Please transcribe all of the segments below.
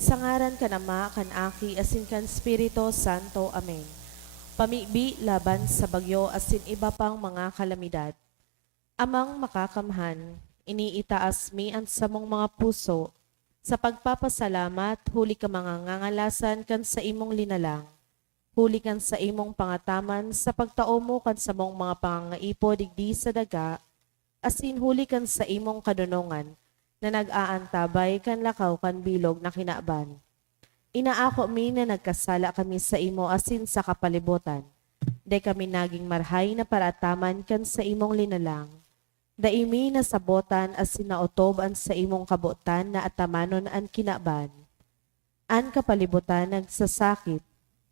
Sa ngaran ka nama, kan aki, asin kan Spirito Santo. Amen. Pamibi laban sa bagyo asin iba pang mga kalamidad. Amang makakamhan, iniitaas mi ang samong mga puso, sa pagpapasalamat, huli ka mga ngangalasan kan sa imong linalang. Huli kan sa imong pangataman sa pagtao mo kan sa mong mga pangangaipo digdi sa daga, asin huli kan sa imong kadunongan, na nag-aantabay kan lakaw kan bilog na kinaban. Inaako mi na nagkasala kami sa imo asin sa kapalibutan. De kami naging marhay na parataman kan sa imong linalang. Daimi na sabotan asin naotob an sa imong kabutan na atamanon an kinaban. An kapalibutan nagsasakit,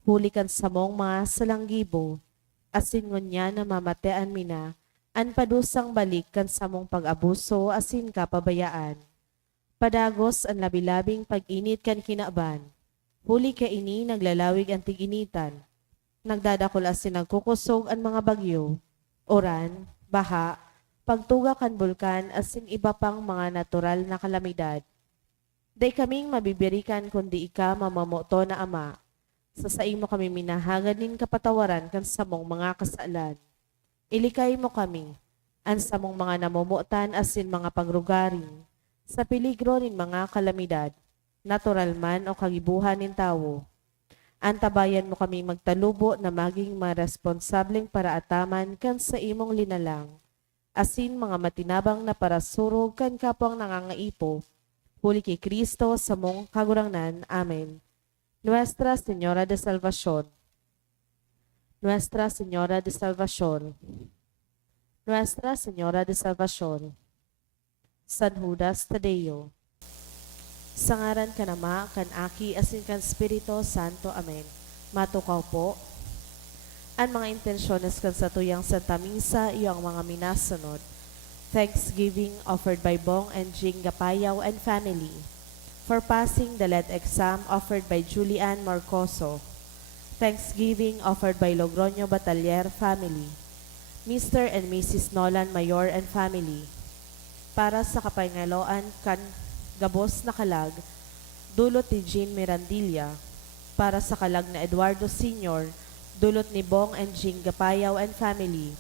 huli kan sa mong mga salanggibo, asin ngunya na mamatean mina, an padusang balik kan sa mong pag-abuso asin kapabayaan. Padagos ang labilabing pag-init kan kinaban. Huli ka ini naglalawig ang tig-initan. Nagdadakol asin nagkukusog ang mga bagyo. Oran, baha, pagtuga kan bulkan asin iba pang mga natural na kalamidad. Day kaming mabibirikan kundi ika mamamoto na ama. Sa imo kami minahaganin kapatawaran kan samong mga kasalan. Ilikay mo kami, ang samong mga namumutan asin mga pagrugaring, sa peligro nin mga kalamidad, natural man o kagibuhan nin tawo. Antabayan mo kami magtalubo na maging maresponsableng paraataman kan sa imong linalang, asin mga matinabang na parasurog kan kapwang nangangaipo, huli kay Kristo sa mong kagurangnan. Amen. Nuestra Señora de Salvación, Nuestra Señora de Salvación, Nuestra Señora de Salvación, San Judas Tadeo. Sa ngaran ka nama, kan aki, asin kan Spirito Santo. Amen. Matukaw po. Ang mga intensyones kan sa tuyang Santa Misa, iyo ang mga minasunod. Thanksgiving offered by Bong and Jing Gapayaw and family. For passing the lead exam offered by Julian Marcoso. Thanksgiving offered by Logroño Batalier family. Mr. and Mrs. Nolan Mayor and family. Para sa kapangaloan kan Gabos na kalag, dulot ni Jean Mirandilla. Para sa kalag na Eduardo Sr., dulot ni Bong and Jing Gapayaw and family.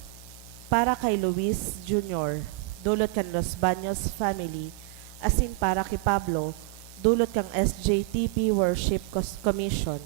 Para kay Luis Jr., dulot kan Los Baños family. Asin para kay Pablo, dulot kang SJTP Worship Commission.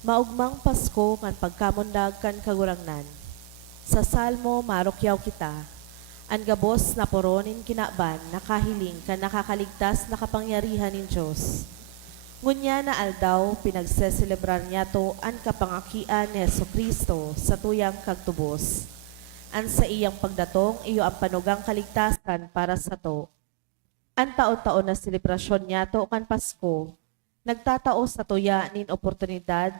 Maugmang Pasko kan pagkamundag kan kagurangnan. Sa salmo marukyaw kita, ang gabos na poronin kinaban, nakahiling kan nakakaligtas na kapangyarihan ng Diyos. Ngunya na aldaw, pinagseselebrar niya to ang kapangakian ni Jesucristo sa tuyang kagtubos. Ang sa iyang pagdatong, iyo ang panugang kaligtasan para sa to. Ang taon-taon na selebrasyon niya to kan Pasko, nagtatao sa tuya nin oportunidad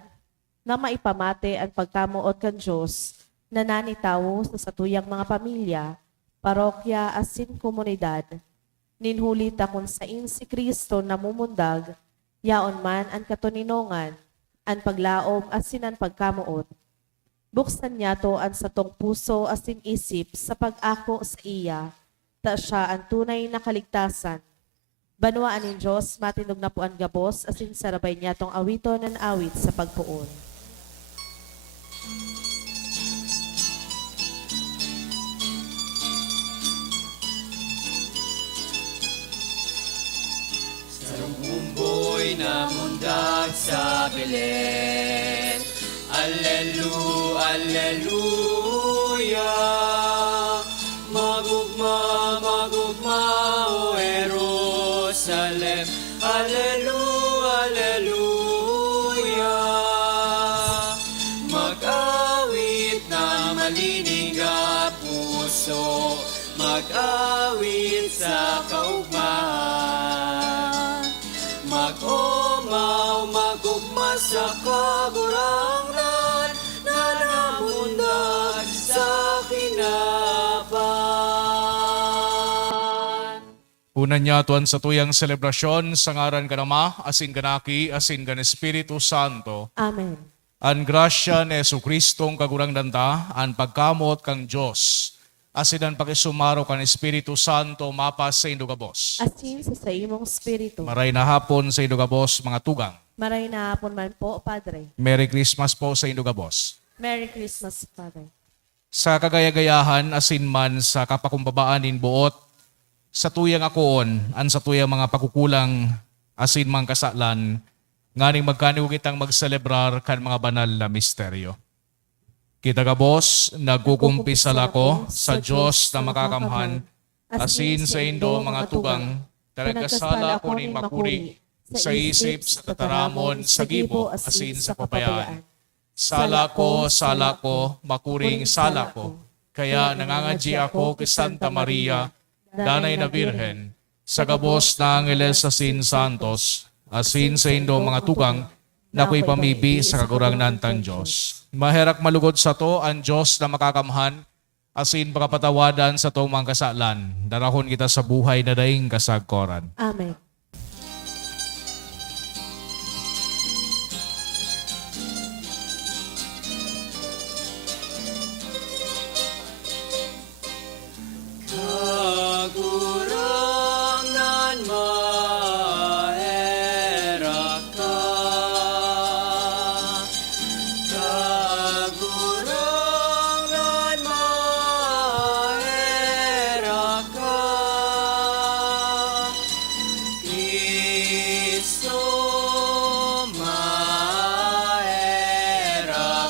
na maipamate ang pagkamuot kan Diyos na nanitawo sa satuyang mga pamilya, parokya asin komunidad. Ninhulita kung sain si Kristo namumundag, yaon man ang katuninongan, ang paglaom asin ang pagkamuot. Buksan niya to ang satong puso asin isip sa pag-ako sa iya, ta siya ang tunay na kaligtasan. Banwaan ng Diyos, matinog na po ang gabos, asin sarabay niya tong awito ng awit sa pagpuon. Sumumboy na mundag sa Belen. Alleluia. Magugma, magugma, o Jerusalem. Alleluia. malinig nga puso, mag-awit sa kaugmahan. Mag-umaw, mag-ugma sa kaburangnan, na namundag sa kinapan. Unan niya tuan sa tuyang selebrasyon sa ngaran ka Ama, asin kanaki, asin kan Espiritu Santo. Amen. An grasya ni Jesucristong kagurang danta, an pagkamot kang Diyos, asin ang pakisumaro kan Espiritu Santo mapas sa indugabos. Asin sa imong spirito. Maray na hapon sa indugabos mga tugang. Maray na hapon man po, Padre. Merry Christmas po sa indugabos. Merry Christmas, Father. Sa kagayagayahan asin man sa kapakumbabaan in buot, sa tuyang akoon, an sa tuyang mga pagkukulang asin mang kasalan, nganing magkaniw kitang magselebrar kan mga banal na misteryo. Kita gabos, nagkukumpisal ako sa Diyos na makakamhan, asin sa indo mga tugang, talagasala ko ning makuri, sa isip, sa tataramon, sa gibo, asin sa papayaan. Sala ko, makuring sala ko, kaya nangangadji ako kay Santa Maria, Danay na Birhen, sa gabos na Angeles asin Santos, asin sa indo mga tugang, na ako'y pamibi sa kagurangnan tan Diyos. Maherak malugod sa to ang Diyos na makakamhan, asin pakapatawadan sa to mga kasalan, darahon kita sa buhay na daing kasagkoran. Amen. Kagurangan mahera ka. Kagurangan mahera ka. Kristo mahera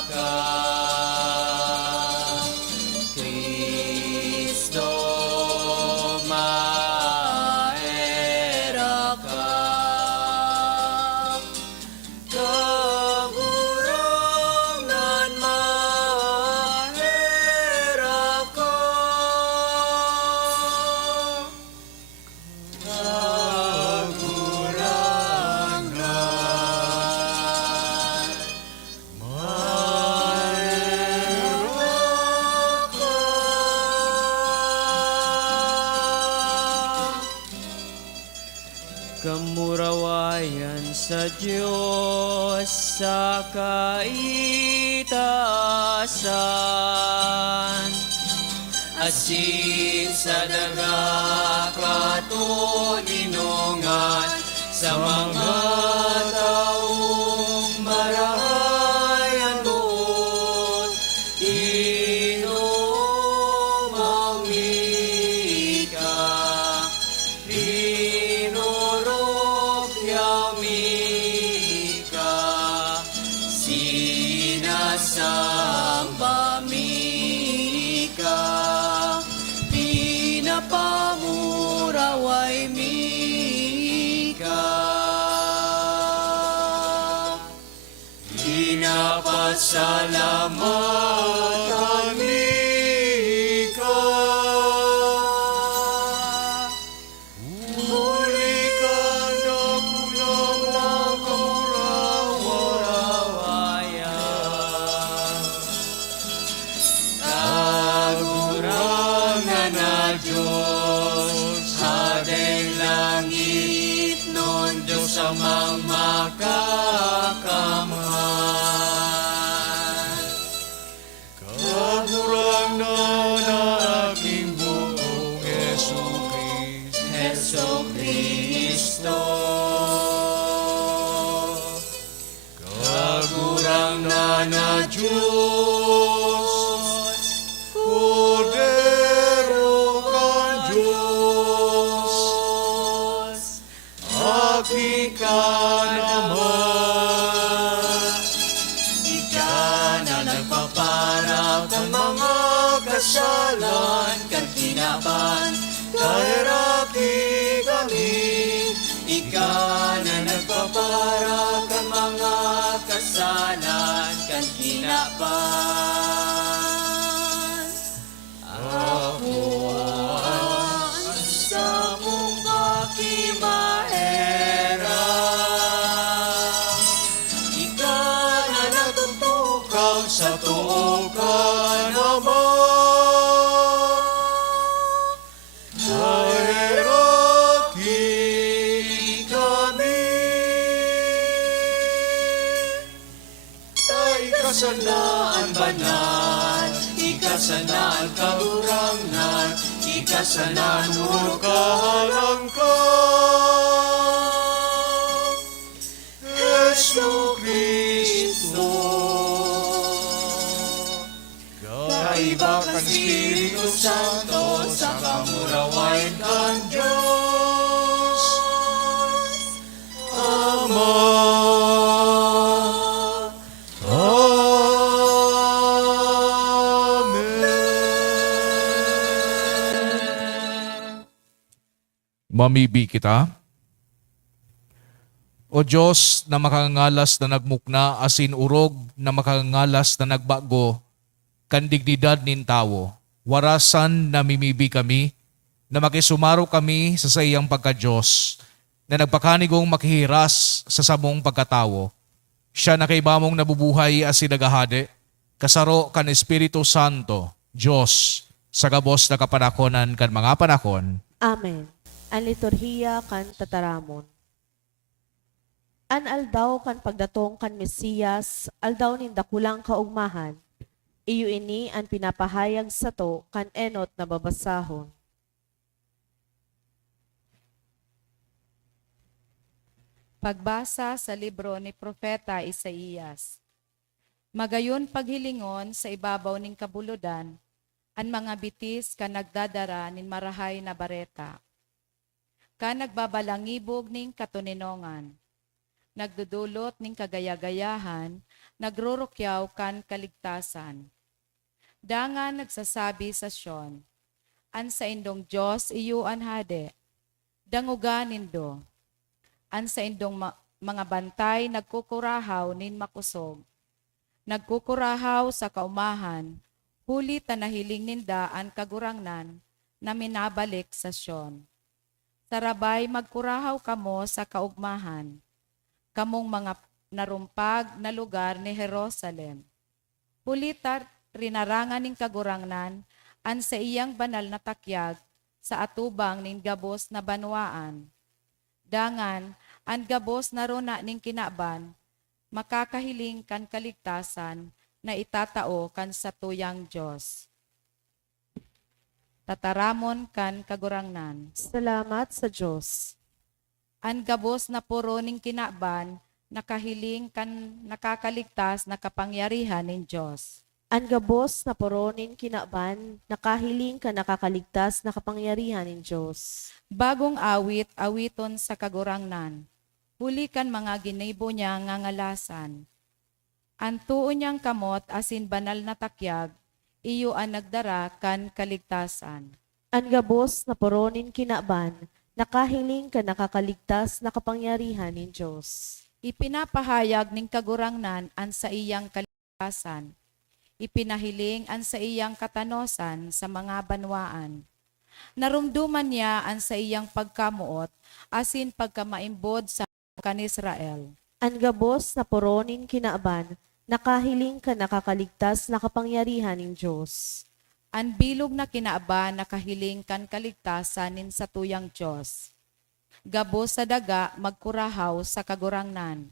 ka. Kristo mahera ka. Kagurangan mahera ka. Kagurangan kamurawayan sa Diyos sa kaitaasan, asin sa daga katuninungan sa mga taong marayan doon. Inumamika, Rinorok yamika, sinasamba mika, pinapamuraway mika, pinapasalamatan mika. Huli ka na kulang ng kamurawayan. Kagurangan na Diyos, hadeng langit nun Diyos amang makakamhan. Kagurang na aking buong Jesu Kristo. Kagurang na Diyos, Kordero kan Diyos, aki ka naman. Ika na nagpaparap ng mga kasalan kan kinapan, kahiraki kami. Ika na nagpaparap ng mga kasalan kan kinapan. naan kahurangan, ikasanan mo kahalang ka, Yesu Kristo. Kaiba kan Espiritu Santo sa kamurawain kan Diyos, Ama. Mamibi kita. O Diyos na makangalas na nagmukna asin urog na makangalas na nagbago kan dignidad nin tawo. Warasan na mimibi kami na makisumaro kami sa sayang pagka-Diyos na nagpakanigong makihiras sa samong pagkatawo. Siya na kay bamong nabubuhay asin nagahade, kasaro kan Espiritu Santo, Diyos, sa gabos na kapanakonan kan mga panakon. Amen. Ang liturhiya kan tataramon. An aldaw kan pagdatong kan Mesiyas, aldaw nin dakulang kaugmahan, iyo ini ang pinapahayag sa to kan enot na babasahon. Pagbasa sa libro ni Propeta Isaías. Magayon paghilingon sa ibabaw ning kabuludan, ang mga bitis ka nagdadara nin marahay na bareta. Ka nagbabalangibog ning katuninongan, nagdudulot ning kagayagayahan, nagrurukyaw kan kaligtasan. Dangan nagsasabi sa Sion, an sa indong Diyos iyo anhade, danguga nindo. An sa indong mga bantay nagkukurahaw nin makusog. Nagkukurahaw sa kaumahan, huli tanahiling ninda an kagurangnan na minabalik sa Sion. Sarabay magkurahaw kamo sa kaugmahan, kamong mga narumpag na lugar ni Jerusalem. Hulitar rinarangan ning kagurangnan an sa iyang banal na takyag sa atubang ning gabos na banwaan. Dangan, an gabos na rona ning kinaban, makakahiling kan kaligtasan na itatao kan sa tuyang Diyos. Tataramon kan kagurangnan. Salamat sa Diyos. An gabos na puro ning kinaban, nakahiling kan nakakaligtas na kapangyarihan ning Diyos. Ang gabos na poronin kinaban, nakahiling ka nakakaligtas na kapangyarihan ng Diyos. Bagong awit, awiton sa kagurangnan. Huli kan mga ginaybo niya ngangalasan. Ang tuon niyang kamot asin banal na takyag, iyo ang nagdara kan kaligtasan. Ang gabos na poronin kinaban, nakahiling ka nakakaligtas na kapangyarihan ng Diyos. Ipinapahayag ning kagurangnan an sa iyang kaligtasan. Ipinahiling an sa iyang katanosan sa mga banwaan. Narumduman niya an sa iyang pagkamuot, asin pagkamaimbod sa kan Israel. Ang gabos na poronin kinaban, nakahiling ka nakakaligtas na kapangyarihan ng Diyos. Ang bilog na kinaaba nakahiling kan kaligtasan nin sa tuyang Diyos. Gabos sa daga magkurahaw sa kagurangnan.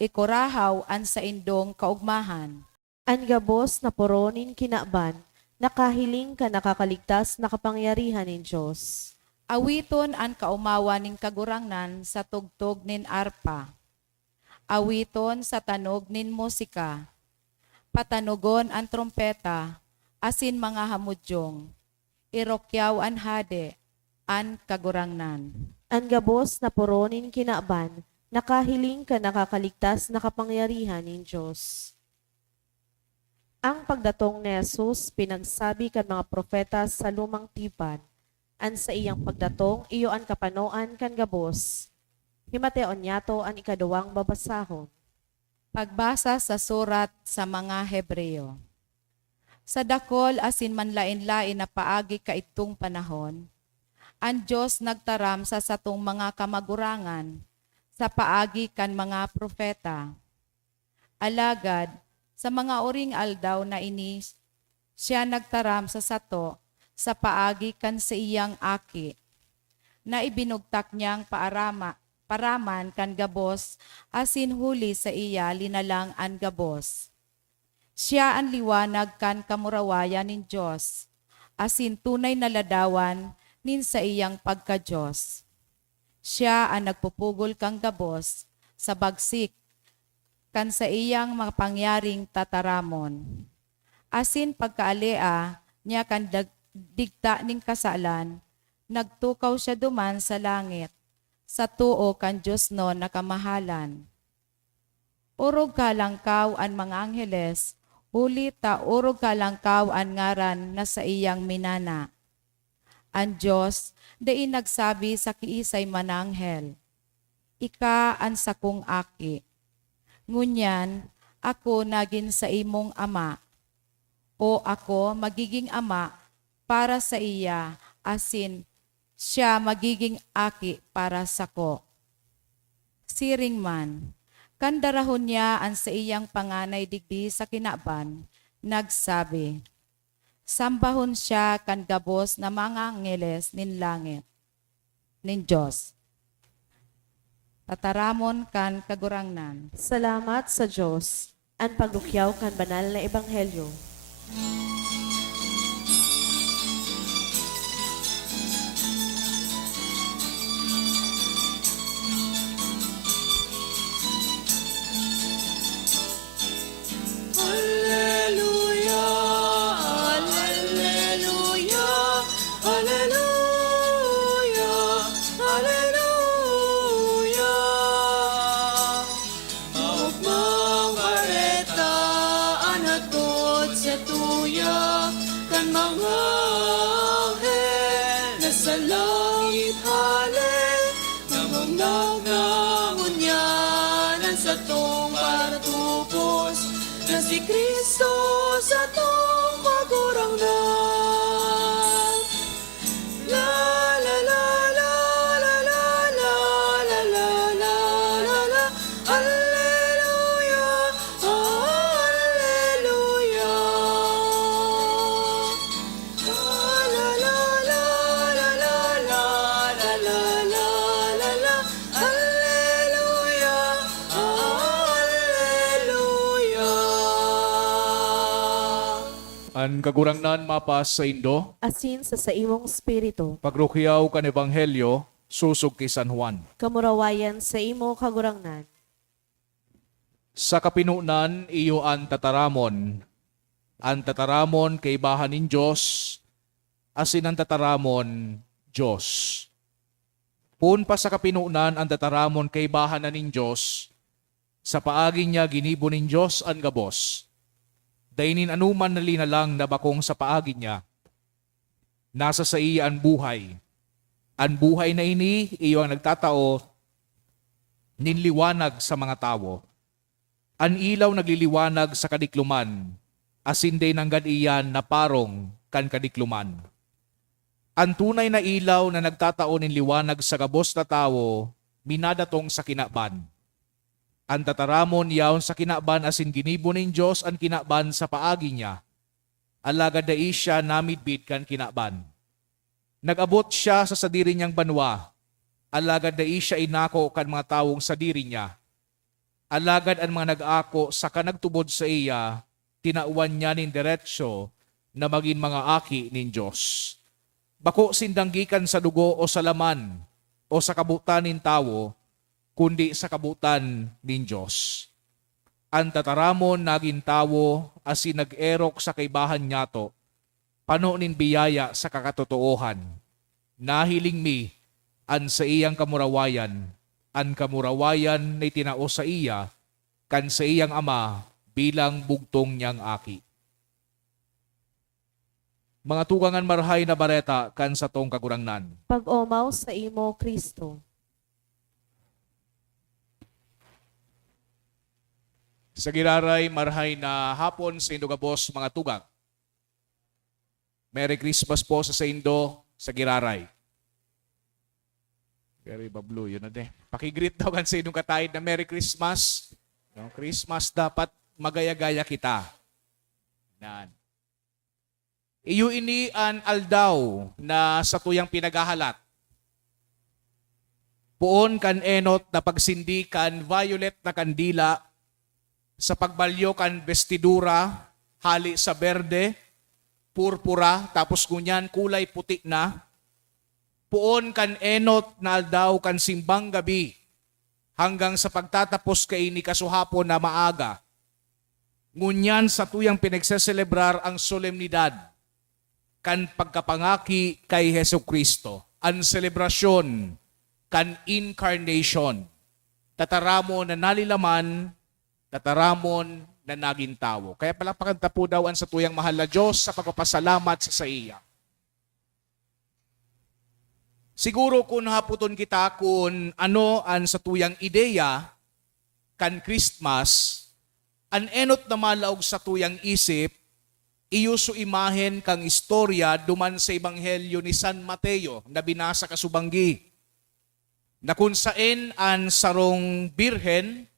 Ikurahaw an sa indong kaugmahan. Ang gabos na poronin kinaban, nakahiling ka nakakaligtas na kapangyarihan ng Diyos. Awiton an kaumawa ning kagurangnan sa tugtog nin arpa. Awiton sa tanog nin musika. Patanugon an trompeta, asin mga hamudyong. Irokyaw an hade, an kagurangnan. Ang gabos na poronin kinaban, nakahiling ka nakakaligtas na kapangyarihan ng Diyos. Ang pagdatong ni Jesus, pinagsabi kan mga propeta sa lumang tipan, an sa iyang pagdatong, iyo an kapanoan kan gabos. Himateon yato an ikaduwang babasahon. Pagbasa sa surat sa mga Hebreo. Sa dakol asin manlain-lain na paagi kaitong panahon, ang Diyos nagtaram sa satong mga kamagurangan sa paagi kan mga propeta. Alagad, sa mga uring aldaw na ini, siya nagtaram sa sato sa paagi kan sa iyang aki, na ibinugtak niyang paraman kan gabos, asin huli sa iya linalang an gabos. Siya ang liwanag kan kamurawayan nin Diyos, asin tunay na ladawan nin sa iyang pagka-Diyos. Siya ang nagpupugol kang gabos sa bagsik kan sa iyang mapangyaring tataramon. Asin pagkaalea niya kan digta ning kasalan, nagtukaw siya duman sa langit, sa tuo kan Diyos no nakamahalan. Urog kalangkaw an mga angheles, huli ta urog kalangkaw an ngaran na sa iyang minana. Ang Diyos, dai nagsabi sa kiisay mananghel, ika ang sakong aki. Ngunyan, ako naging sa imong ama, o ako magiging ama para sa iya, asin siya magiging aki para sa ko. Siring man, kandarahon niya ang sa iyang panganay digdi sa kinaban, nagsabi, sambahon siya kan gabos na mga angeles nin langit, nin Diyos. Tataramon kan kagurangnan. Salamat sa Diyos. Ang paglukyaw kan banal na ebanghelyo. Alleluia, alleluia, alleluia, alleluia. Maugmang bareta anatod sa tuya kan mga anghel na sa langit hale nangungnag ng unyanan sa tong paratupos na si Kristo sa tong pagurangnan. La la la la la la la la la la la la. Alleluia, alleluia. La la la la la la la la la la la. Alleluia, alleluia. An kagurangnan mapas sa Indo, Asin sa imong spirito, pagrukyaw kan ebanghelyo, susog kay San Juan. kamurawayan sa imo kagurangnan. Sa kapinunan, iyo ang tataramon. Ang tataramon kay bahan nin Diyos, asin ang tataramon, Diyos. Pun pa sa kapinunan, ang tataramon kay bahan na nin Diyos, sa paagi niya ginibo nin Diyos ang gabos. Dainin anuman na linalang na bakong sa paagi niya, nasa sa iya ang buhay. Ang buhay na ini, iyo ang nagtatao, ninliwanag sa mga tao. Ang ilaw nagliliwanag sa kadikluman, asin day nanggad iyan na parong kan kadikluman. Ang tunay na ilaw na nagtatao nin liwanag sa gabos na tao, minadatong sa kinaban. Ang tataramon yaon sa kinaban asin ginibo nin Diyos ang kinaban sa paagi niya. Alagad da siya namidbid kan kinaban. Nag-abot siya sa sadiri niyang banwa. Alagad da siya inako kan mga tawong sadiri niya. Alagad ang mga nag-ako sa kanagtubod sa iya, tinauan niya nin diretsyo na maging mga aki nin Diyos. Bako sindanggikan sa dugo o sa laman o sa kabutan nin tao, kundi sa kabutan nin Diyos. Ang tataramon naging tao asin nag-erok sa kaibahan niyato, pano nin biyaya sa kakatotoohan. Nahiling mi an sa iyang kamurawayan, ang kamurawayan na itinao sa iya, kan sa iyang ama bilang bugtong niyang aki. Mga tugangan marhay na bareta kan sa tong kagurangnan. Pag-omaw sa imo, Kristo. Sa giraray marhay na hapon sa Indo Gabos mga tugang. Merry Christmas po sa Indo sa giraray. Gary Bablo, yun na din. Pakigreet daw kan sa inyong katahid na Merry Christmas. No, Christmas dapat magaya-gaya kita. Yan. Iyo ini an aldaw na sa tuyang pinagahalat. Puon kan enot na pagsindi kan violet na kandila sa pagbalyo kan bestidura hali sa berde, purpura, tapos kunyan kulay puti na. Puon kan enot na aldaw kan simbang gabi, hanggang sa pagtatapos kay ni kasuhapon na maaga. Ngunyan sa tuyang pinagseselebrar ang solemnidad kan pagkapangaki kay Hesu Kristo. Ang selebrasyon kan incarnation. Tataramo na nalilaman, tataramon na naging tao. Kaya palakpakan ta po daw ang sa tuyang mahal na Diyos sa pagpapasalamat sa iya. Siguro kung haputon kita kung ano ang sa tuyang ideya kan Christmas, an enot na malaog sa tuyang isip, iyuso imahen kang istorya duman sa Ebanghelyo ni San Mateo na binasa kasubanggi, na kung saan ang sarong birhen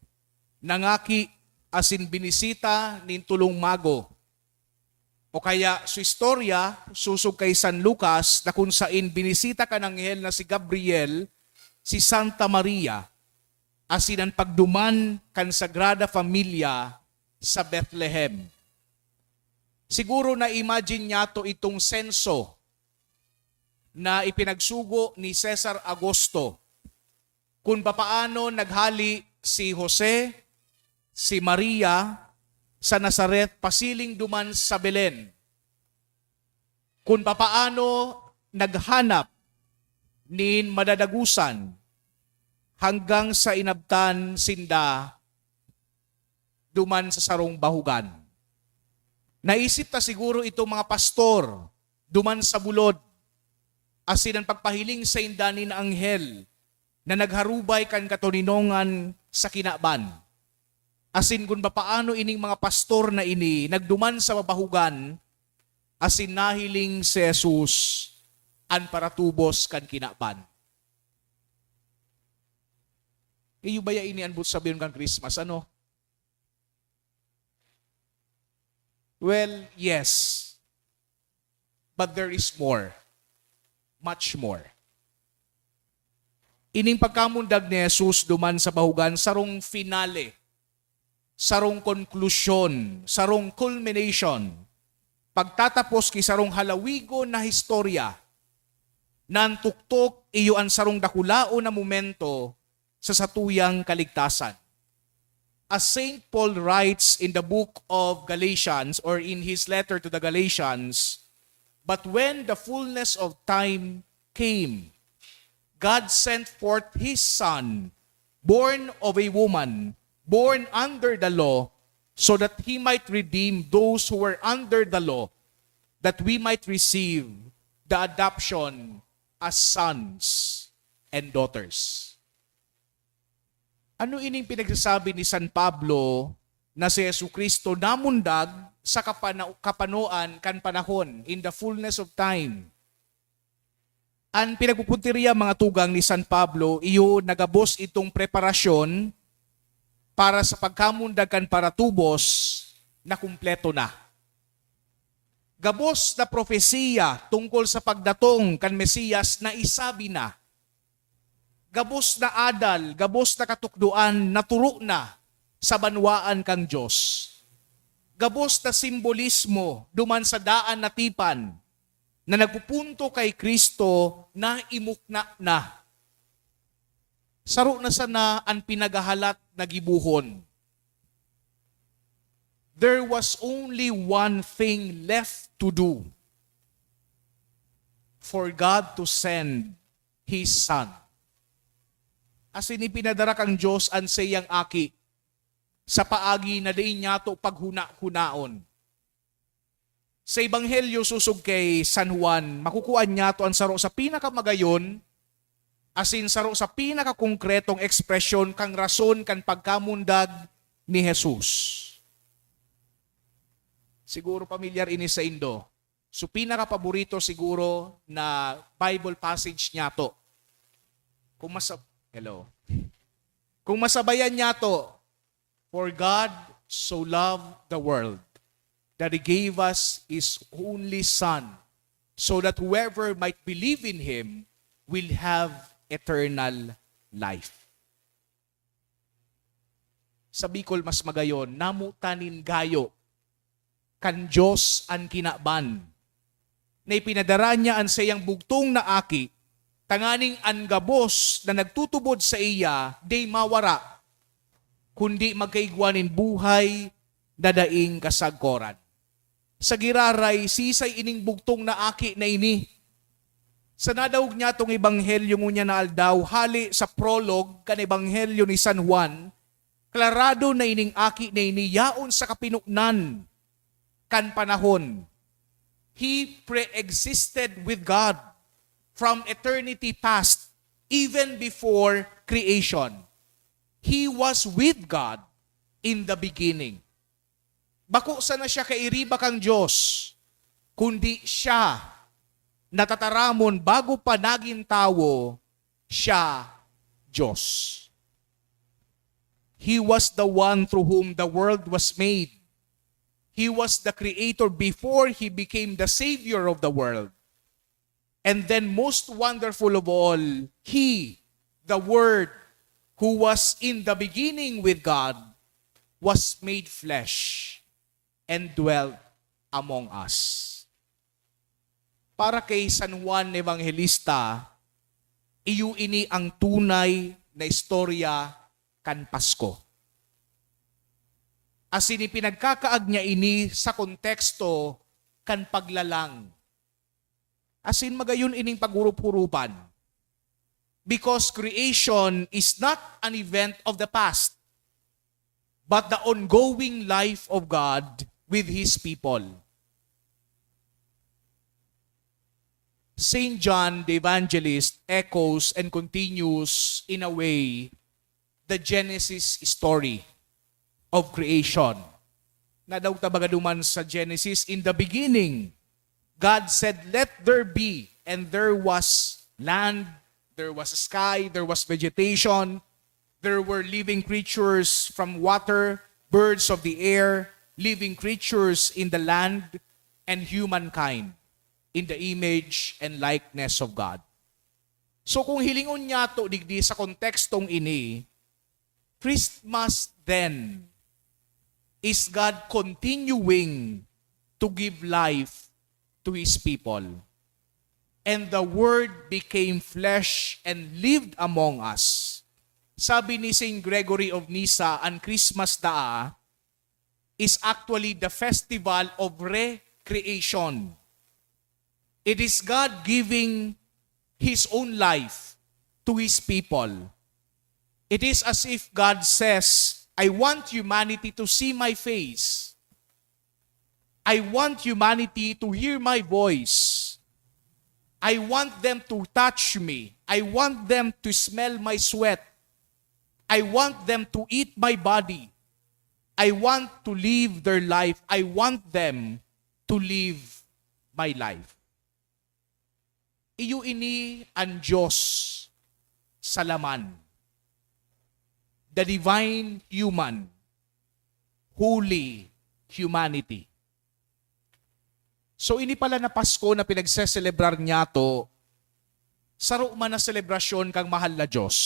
nangaki asin binisita nin tulong mago. O kaya sa istorya, susog kay San Lucas na kung saan binisita ka ng anghel na si Gabriel, si Santa Maria, asin ang pagduman kan Sagrada Familia sa Bethlehem. Siguro na imagine niya to itong senso na ipinagsugo ni Cesar Augusto kung papaano naghali si Jose, si Maria sa Nazaret pasiling duman sa Belen. Kung papaano naghanap nin madadagusan hanggang sa inabtan sinda duman sa sarong bahugan. Naisip ta siguro itong mga pastor duman sa bulod asin ang pagpahiling sa indanin na anghel na nagharubay kan katuninongan sa kinaban. Asin kung paano ining mga pastor na ini nagduman sa babahugan, asin nahiling si Jesus an paratubos kan kinaban. Iyo ba ya ini anbut sabihin kan Christmas, ano? Well, yes. But there is more. Much more. Ining pagkamundag ni Jesus duman sa bahugan, sarong finale, sarong konklusyon, sarong culmination, pagtatapos ki sarong halawigo na historya, nan tuktok iyo ang sarong dakulao na momento sa satuyang kaligtasan. As St. Paul writes in the book of Galatians or in his letter to the Galatians, but when the fullness of time came, God sent forth His Son, born of a woman, born under the law, so that He might redeem those who were under the law, that we might receive the adoption as sons and daughters. Ano ining pinagsasabi ni San Pablo na si Jesucristo namundag sa kapanoan kan panahon in the fullness of time? Ang pinagpupuntirya mga tugang ni San Pablo, iyo nagabos itong preparasyon para sa pagkamundag kan paratubos na kumpleto na. Gabos na propesiya tungkol sa pagdatong kan Mesiyas na isabi na. Gabos na adal, gabos na katukduan, naturo na sa banwaan kang Diyos. Gabos na simbolismo duman sa daan na tipan na nagpupunto kay Kristo na imukna na. Saro na sana ang pinagahalat na gibuhon. There was only one thing left to do for God to send His Son. Asin ipinadara kang Diyos ang sayang aki sa paagi na diin niya to paghuna-hunaon. Sa Ebanghelyo susog kay San Juan, makukuan niya to ang saro sa pinakamagayon, asin saro sa pinakakongkretong ekspresyon kang rason kan pagkamundag ni Jesus. Siguro pamilyar ini sa Indo. So pinakapaborito siguro na Bible passage niya to. Kung masabayan niya to, for God so loved the world that He gave us His only Son, so that whoever might believe in Him will have eternal life. Sa Bicol mas magayon, namutanin gayo kan Diyos an kinaban. Na ipinadara niya an sayang bugtong na aki, tanganing an gabos na nagtutubod sa iya, day mawara, kundi magkaigwanin buhay, dadaing kasagkoran. Sa giraray, sisay ining bugtong na aki na ini. Sa nadawg niya tong ebanghelyo niya na aldaw, hali sa prologue kan ebanghelyo ni San Juan, klarado na ining aki na ini, yaon sa kapinuknan kan panahon. He pre-existed with God from eternity past, even before creation. He was with God in the beginning. Bako sana siya kairiba kang Diyos, kundi siya natataramon bago pa naging tao, siya Diyos. He was the one through whom the world was made. He was the creator before he became the savior of the world. And then most wonderful of all, he, the Word, who was in the beginning with God, was made flesh and dwelt among us. Para kay San Juan Evangelista, iyo ini ang tunay na istorya kan Pasko. As ini pinagkakaag niya ini sa konteksto kan paglalang. As in magayon ining pagurup-hurupan. Because creation is not an event of the past, but the ongoing life of God with His people. Saint John the Evangelist echoes and continues in a way the Genesis story of creation. Nadaw tabagaduman sa Genesis, in the beginning, God said, "Let there be," and there was land, there was sky, there was vegetation, there were living creatures from water, birds of the air, living creatures in the land, and humankind in the image and likeness of God. So kung hilingon niya to digdi sa kontekstong ini, Christmas then is God continuing to give life to His people. And the Word became flesh and lived among us. Sabi ni Saint Gregory of Nyssa, ang Christmas daa is actually the festival of recreation. It is God giving His own life to His people. It is as if God says, I want humanity to see my face. I want humanity to hear my voice. I want them to touch me. I want them to smell my sweat. I want them to eat my body. I want to live their life. I want them to live my life. Iyo ini ang Diyos sa laman. The divine human, holy humanity. So ini pala na Pasko na pinagseselebrar niya to, saro man na selebrasyon kang mahal na Diyos.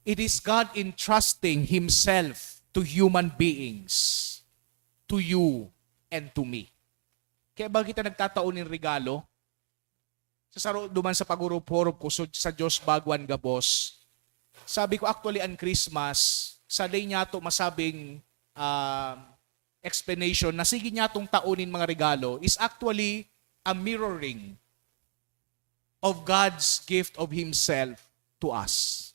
It is God entrusting Himself to human beings, to you and to me. Kaya ba kita nagtataon ng regalo? Sa saro duman sa pagurup-hurup ko sa Diyos bagwan gabos, sabi ko actually ang Christmas, sa day niya to masabing explanation na sige niya tong taonin mga regalo is actually a mirroring of God's gift of Himself to us.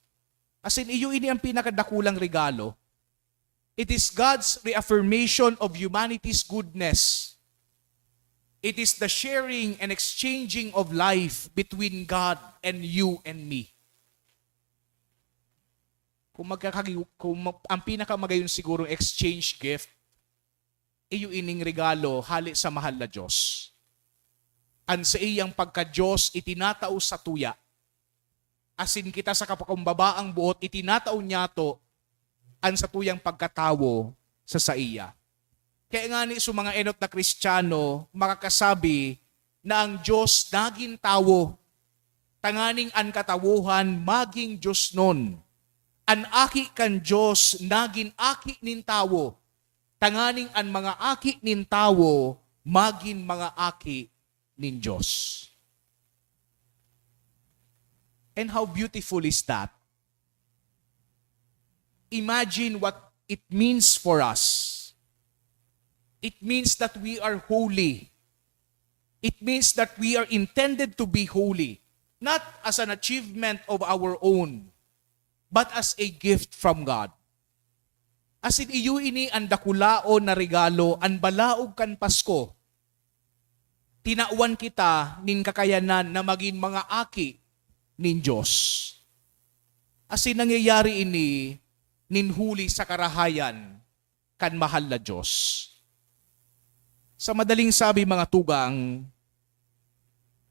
As in, iyo ini ang pinakadakulang regalo. It is God's reaffirmation of humanity's goodness. It is the sharing and exchanging of life between God and you and me. Kung ang pinakamagayon siguro exchange gift, iyo ining regalo hali sa mahal na Diyos. An sa iyang pagka-Diyos itinatao sa tuya. Asin kita sa kapakumbabaang buot, itinatao niya to an sa tuyang pagkatawo sa iya. Kaya nga ni so mga enot na Kristiyano, makakasabi na ang Diyos naging tawo, tanganing an katawuhan maging Diyos nun. An aki kan Diyos naging aki nin tawo, tanganing an mga aki nin tawo, magin mga aki nin Diyos. And how beautiful is that? Imagine what it means for us. It means that we are holy. It means that we are intended to be holy, not as an achievement of our own, but as a gift from God. As in iyo ini ang dakulao na regalo, ang balaog kan Pasko. Tinauan kita nin kakayanan na maging mga aki nin Diyos. As in nangyayari ini, ninhuli sa karahayan kan mahal na Diyos. Sa madaling sabi mga tugang,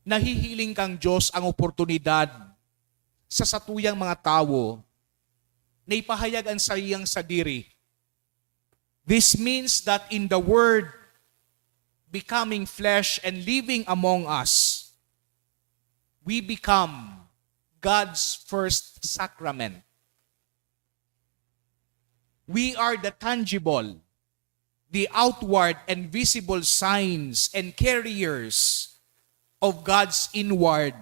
nahihiling kang Diyos ang oportunidad sa satuyang mga tao na ipahayag ang sariyang sadiri. This means that in the Word becoming flesh and living among us, we become God's first sacrament. We are the tangible, the outward and visible signs and carriers of God's inward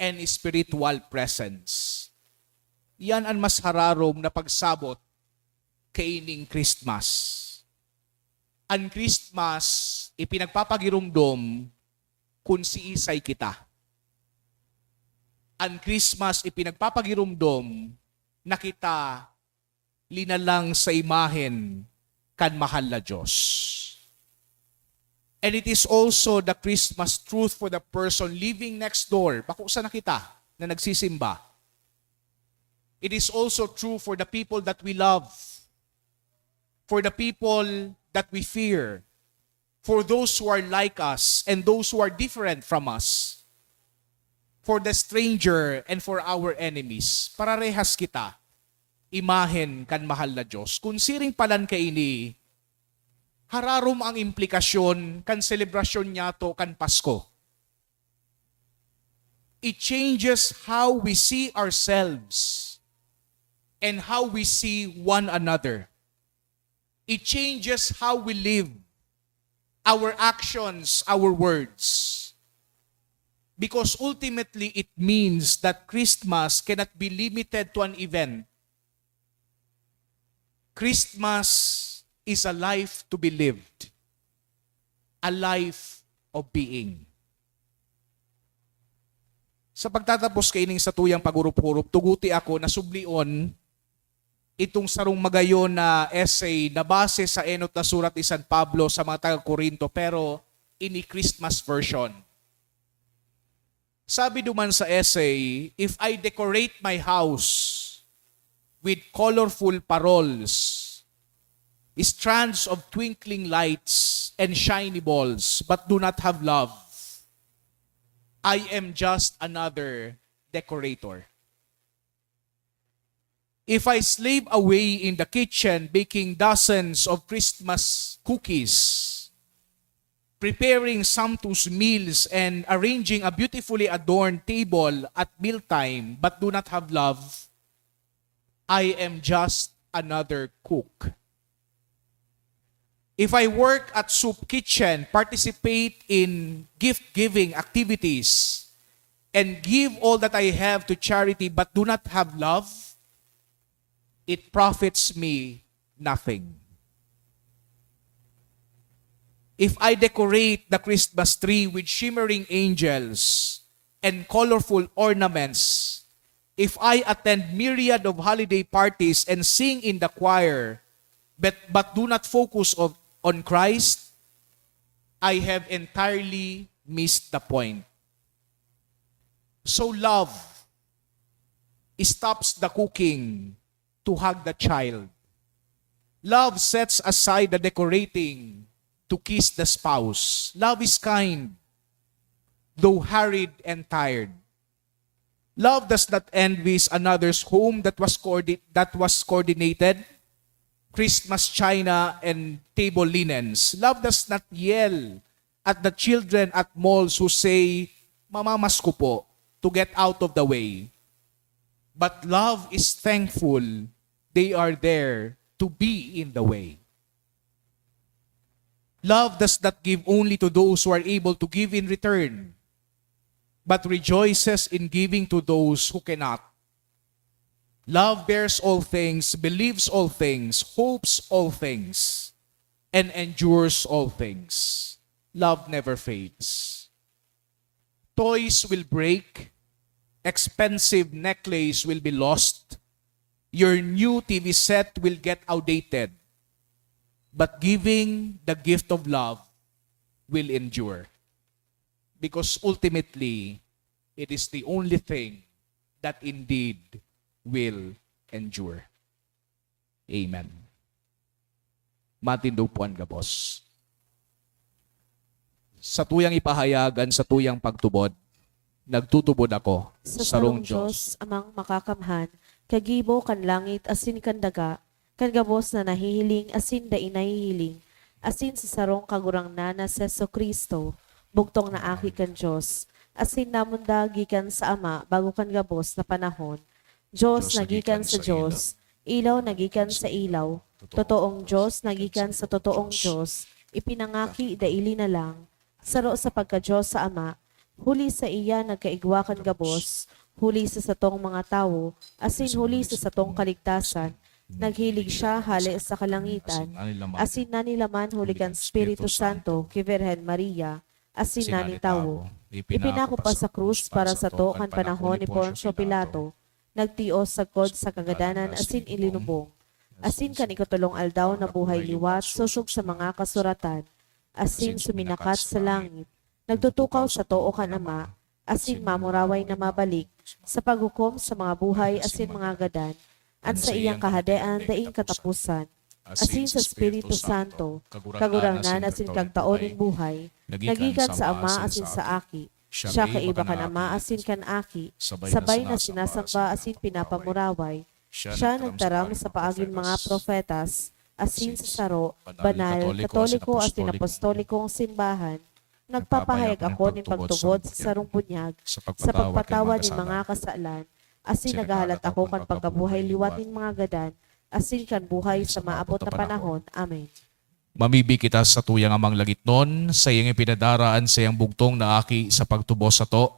and spiritual presence. Yan ang mas hararom na pagsabot kaining Christmas. Ang Christmas, ipinagpapagirumdom kung si isay kita. Ang Christmas, ipinagpapagirumdom na kita linalang sa imahen kan mahal na Diyos. And it is also the Christmas truth for the person living next door. Pakusa na kita na nagsisimba. It is also true for the people that we love, for the people that we fear, for those who are like us and those who are different from us, for the stranger and for our enemies. Pararehas kita imahen kan mahal na Diyos. Kung siring palan kaini, hararom ang implikasyon kan selebrasyon niya to kan Pasko. It changes how we see ourselves and how we see one another. It changes how we live, our actions, our words. Because ultimately it means that Christmas cannot be limited to an event. Christmas is a life to be lived, a life of being. Sa pagtatapos kaining sa tuyang pagurup-hurup, tuguti ako na sublion itong sarong magayon na essay na base sa enot na surat ni San Pablo sa mga taga-Korinto pero ini Christmas version. Sabi duman sa essay, if I decorate my house with colorful paroles, strands of twinkling lights and shiny balls, but do not have love, I am just another decorator. If I slave away in the kitchen baking dozens of Christmas cookies, preparing sumptuous meals and arranging a beautifully adorned table at mealtime, but do not have love, I am just another cook. If I work at soup kitchen, participate in gift-giving activities, and give all that I have to charity but do not have love, it profits me nothing. If I decorate the Christmas tree with shimmering angels and colorful ornaments, if I attend myriad of holiday parties and sing in the choir, but do not focus on Christ, I have entirely missed the point. So love stops the cooking to hug the child. Love sets aside the decorating to kiss the spouse. Love is kind, though harried and tired. Love does not envy another's home that was coordinated, Christmas china and table linens. Love does not yell at the children at malls who say, "Mamamas ko po," to get out of the way. But love is thankful they are there to be in the way. Love does not give only to those who are able to give in return, but rejoices in giving to those who cannot. Love bears all things, believes all things, hopes all things, and endures all things. Love never fades. Toys will break, expensive necklace will be lost, your new TV set will get outdated, but giving the gift of love will endure. Because ultimately, it is the only thing that indeed will endure. Amen. Matindog po ang gabos. Sa tuyang ipahayagan, sa tuyang pagtubod, nagtutubod ako Sa sarong sarong Diyos. Diyos, amang makakamhan, kagibo kan langit asin kan daga, kan gabos na nahihiling asin da inahihiling, asin sa sarong kagurang nana sa Kristo, bugtong na aki kan Diyos, asin namunda gikan sa Ama bago kan gabos na panahon, Diyos nagikan sa Diyos, ilaw nagikan sa ilaw, totoong Diyos nagikan sa totoong Diyos, ipinangaki daili na lang, saro sa pagka-Diyos sa Ama, huli sa iya nagkaigwakan gabos, huli sa satong mga tao, asin huli sa satong kaligtasan, naghilig siya hali sa kalangitan, asin nanilaman huli kan Espiritu Santo, ki Virhen Maria, asin nani tao. Ipinako pa sa krus para sa to kan panahon ni Poncio Pilato, nagtios sagkod sa kagadanan asin ilinubong, asin kan ikatulong aldaw na buhay liwat susog sa mga kasuratan, asin suminakat sa langit, nagtutukaw sa too kan Ama, asin mamuraway na mabalik, sa paghukom sa mga buhay asin mga gadan, at sa iyang kahadean daing katapusan, asin sa Espiritu Santo, kagurangnan asin kagtaonin buhay, nagikan sa Ama asin sa Aki, siya kaiba kan Ama asin kan Aki, sabay na sinasamba asin pinapamuraway, siya nagtaram sa paaging mga profetas, asin sa saro, banal, katoliko asin apostolikong simbahan, nagpapahayag ako ng pagtubod sa sarong bunyag, sa pagpatawad ng mga kasalan, asin nagahalat ako kan pagkabuhay liwat ng mga gadan, asin kan buhay sa maabot na panahon. Amen. Mamibi kita sa tuyang amang langit nun, sa iyang ipinadaraan sa iyang bugtong na aki sa pagtubos sa to,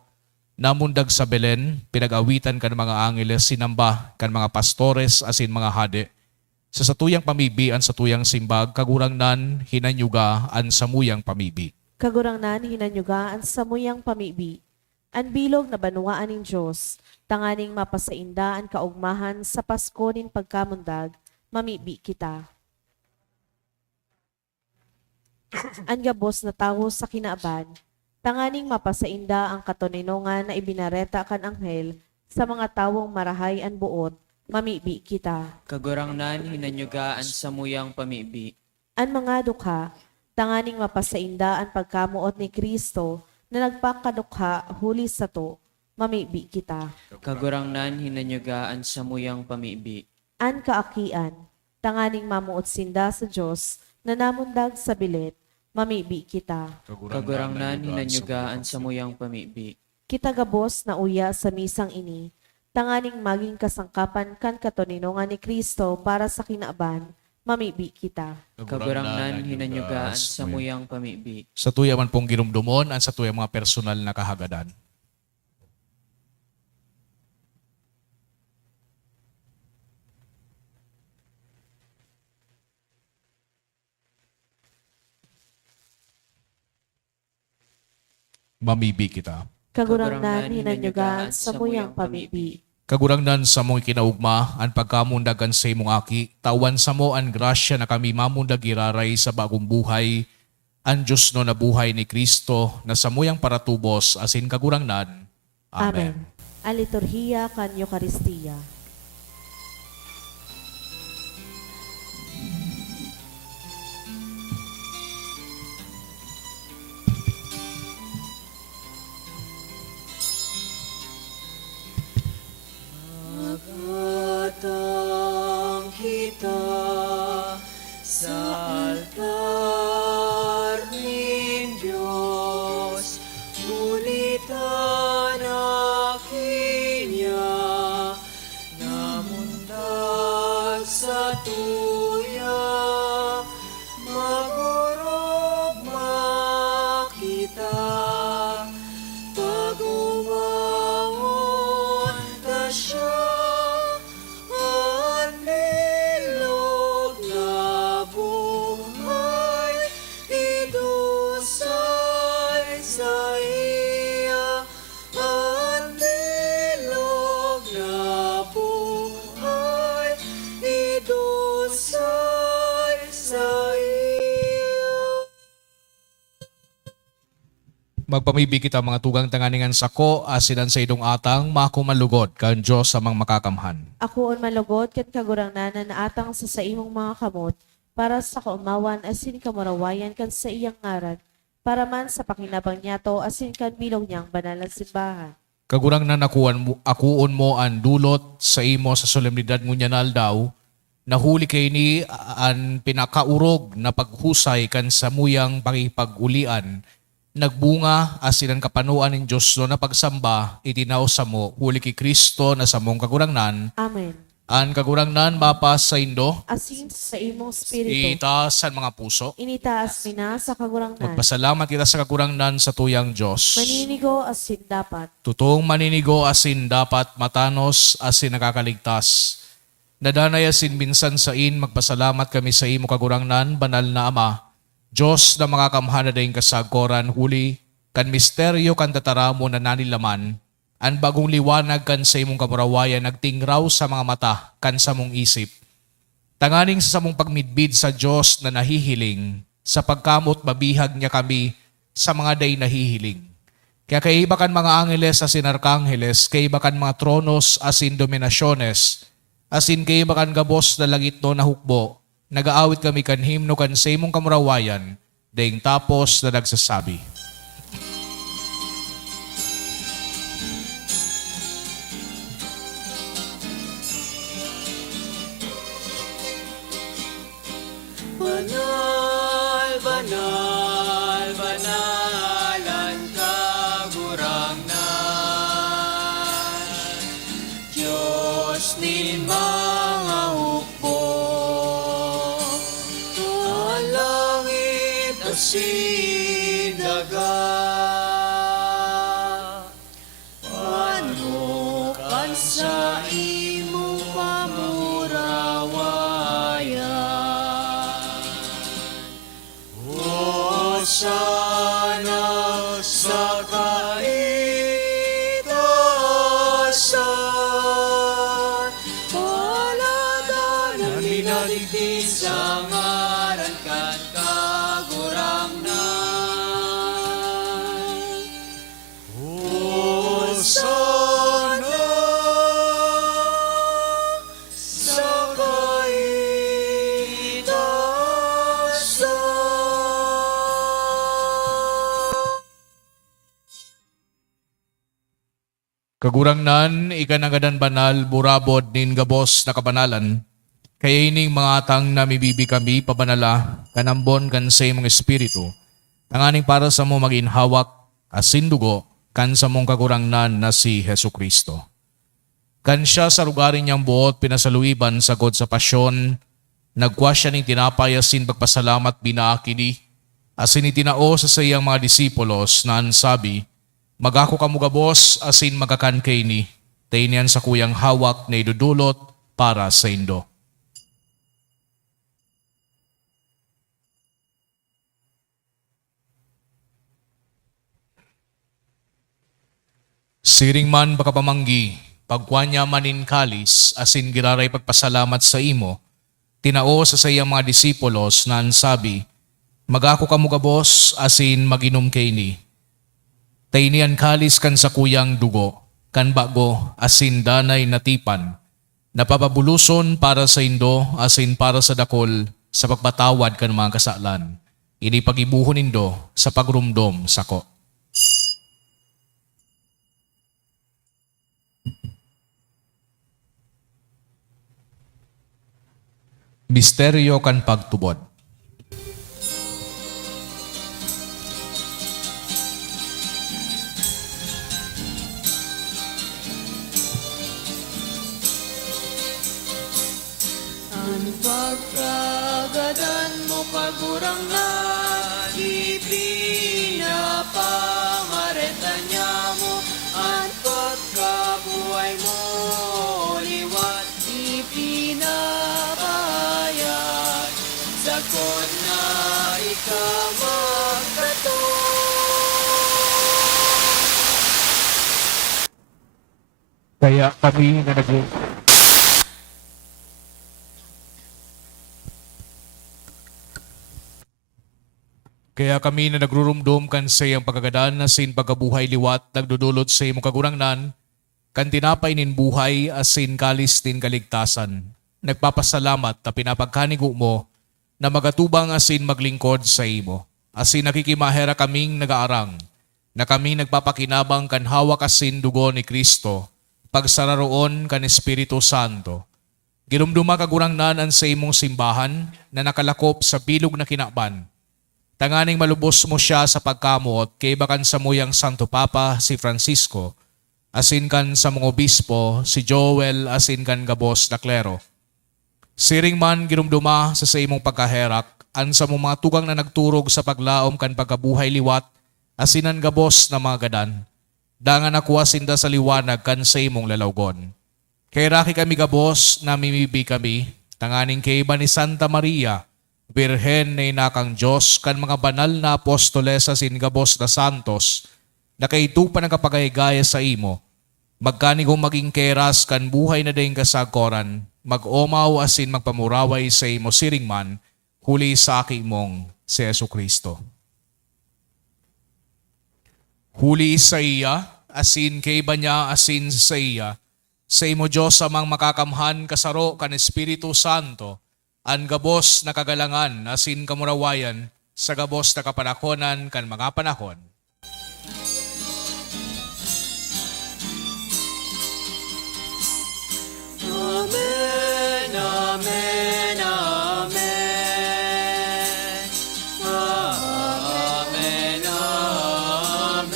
namundag sa Belen, pinag-awitan kan mga angeles, sinamba kan mga pastores asin mga hade, sa satuyang pamibian sa tuyang simbag, kagurangnan, hinanyuga, an samuyang pamibi. Kagurangnan hinanyugaan sa muyang pamibi, ang bilog na banuaan ng Diyos, tanganing mapasainda ang kaugmahan sa Pasko nin pagkamundag, mamibi kita. Ang gabos na tawo sa kinaaban, tanganing mapasainda ang katoninongan na ibinareta kan anghel sa mga tawong marahay ang buot, mamibi kita. Kagurangnan hinanyugaan sa muyang pamibi. Ang mga dukha, tanganing mapasainda ang pagkamuot ni Kristo na nagpakadukha huli sa to, mamibi kita. Kagurangnan hinanyugaan sa muyang pamibi. An kaakian, tanganing mamuot sinda sa Diyos na namundag sa bilit, mamibi kita. Kagurangnan hinanyugaan sa muyang pamibi. Kita gabos na uya sa misang ini, tanganing maging kasangkapan kan katoninongan ni Kristo para sa kinaaban, mamibi kita. Kagurangnan hinanyugaan sa muyang pamibi. Sa tuya man pong ginumdumon, ang sa tuyang mga personal na kahagadan. Mamibi kita. Kagurangnan hinanyugaan sa muyang pamibi. Kagurangnan sa mong kinaugma, ang pagkamundagan sa imong aki, tawan sa mo ang grasya na kami mamundag iraray sa bagong buhay, ang Diyos no na buhay ni Kristo, na sa muyang paratubos, asin kagurangnan. Amen. Ang liturhiya kan Eucharistia. Magatang kita sa altar ng Diyos, ngulitan akin niya Magpamibi kita mga tugang tanganingan sako, asinan sa idong atang, makumalugod, kan Diyos sa mga makakamhan. Ako on malugod ket kagurangnanan na atang sa imong mga kamot para sa kaumawan asin kamurawayan kan sa iyang ngaran para man sa pakinabang niyato asin kan bilog niyang banal na simbahan. Kagurang na akuon mo ang dulot sa imo sa solemnidad ngunyanal daw, nahuli kay ni ang pinakaurog na paghusay kan sa muyang pakipagulian, nagbunga asin ang kapanuan ng Diyos no na pagsamba, itinaw sa mo, huli kay Kristo na sa mong kagurangnan, Amen. ang kagurangnan mapas sa indo, Asin sa imong spirito. itaas ang mga puso. Initaas mina sa kagurangnan. Magpasalamat kita sa kagurangnan sa tuyang Diyos. Maninigo asin dapat. Totoong maninigo asin dapat matanos asin nakakaligtas. Nadanay asin minsan sa magpasalamat kami sa imo kagurangnan, banal na Ama, Diyos na makakamhana dayong kasagkoran huli, kan misteryo kan tataramo na nanilaman, ang bagong liwanag kan sa imong kamurawayan nagtingraw sa mga mata kan sa mong isip. Tanganing sa samong pagmidbid sa Diyos na nahihiling, sa pagkamot mabihag niya kami sa mga day nahihiling. Kaya kaiba kan mga angeles asin arkangheles, kaiba kan mga tronos asin dominasyones, asin kaiba kan gabos na langit no na hukbo, nagaawit kami kan himno kan sa imong kamurawayan, daing tapos na nagsasabi. Banal, banal, banalan kagurangnan, Diyos ni mga hukbo, ang langit asin daga, panukan sa imo pamurawayan. Hosana sa kaitaasan, palada na minaligid sa ngaran kan kagurangnan. Hosana sa kaitaasan. Kagurangnan, ikanagadan banal, burabod, nin gabos na kabanalan, kaya ining mga atang namibibi kami, pabanala, kanambon kan sa imong espiritu, tanganing para sa mo maginhawak, asin dugo, kan sa mong kagurangnan na si Hesu Kristo. Kan siya sa lugarin niyang buot, pinasaluiban, sagod sa pasyon, nagkwa siya ning tinapay asin pagpasalamat binaakini, asin itinao sa sayang mga disipulos na ansabi, magako kamugabos asin magakan kay ni, tainian sa kuyang hawak na idudulot para sa indo. Siring man pakapamanggi, pagkwanya manin kalis, asin giraray pagpasalamat sa imo, tinao sa sayang mga disipulos na ansabi, magako kamugabos asin maginom kay ni, tainian kalis kan sa kuyang dugo, kan bago asin danay natipan, napapabuluson para sa indo asin para sa dakol sa pagpatawad kan mga kasalan. Ini pagibuhon indo sa pagrumdom sako. Misteryo kan pagtubod. Ang pagkagadan mo kagurangnan, ipinapangareta niya mo, ang pagkabuhay mo, liwat ipinapahayag, sakot na ikaw magkato. Kaya kami na Kaya kami na nagrurumdum kan sa iyang pagkagadan na sin pagkabuhay liwat nagdudulot sa imong kagurangnan, kan tinapay nin buhay asin kalis din kaligtasan. Nagpapasalamat na pinapagkanigo mo na magatubang asin maglingkod sa imo. Asin nakikimahera kaming nagaarang, na kami nagpapakinabang kan hawak asin dugo ni Kristo, pagsararoon kan Espiritu Santo. Ginumduma kagurangnan an sa imong simbahan na nakalakop sa bilog na kinaban. Tanganing malubos mo siya sa pagkamot kay bakan sa muyang Santo Papa si Francisco, asin kan sa mga obispo si Joel asin kan gabos na klero. Siring man ginumduma sa imong pagkaherak, an sa mga tugang na nagturog sa paglaom kan pagkabuhay liwat, asinan gabos na mga gadan. Dangan ako asinda sa liwanag kan sa imong lalawgon. Kay raki kami gabos na mimibi kami, tanganing kay iba ni Santa Maria, Birhen na inakang Diyos, kan mga banal na apostoles asin gabos na santos, na kay ito pa nagkapagayagaya sa imo, magkani kong maging keras kan buhay na dayong kasagkoran, mag-omaw asin magpamuraway sa imo siring man, huli sa aki mong si Jesucristo. Huli sa iya, asin kay iba niya asin sa iya, sa imo Diyos amang makakamhan kasaro kan Espiritu Santo, an gabos na kagalangan asin kamurawayan sa gabos na kapanakonan kan mga panahon. Amen, amen, amen. Amen, amen.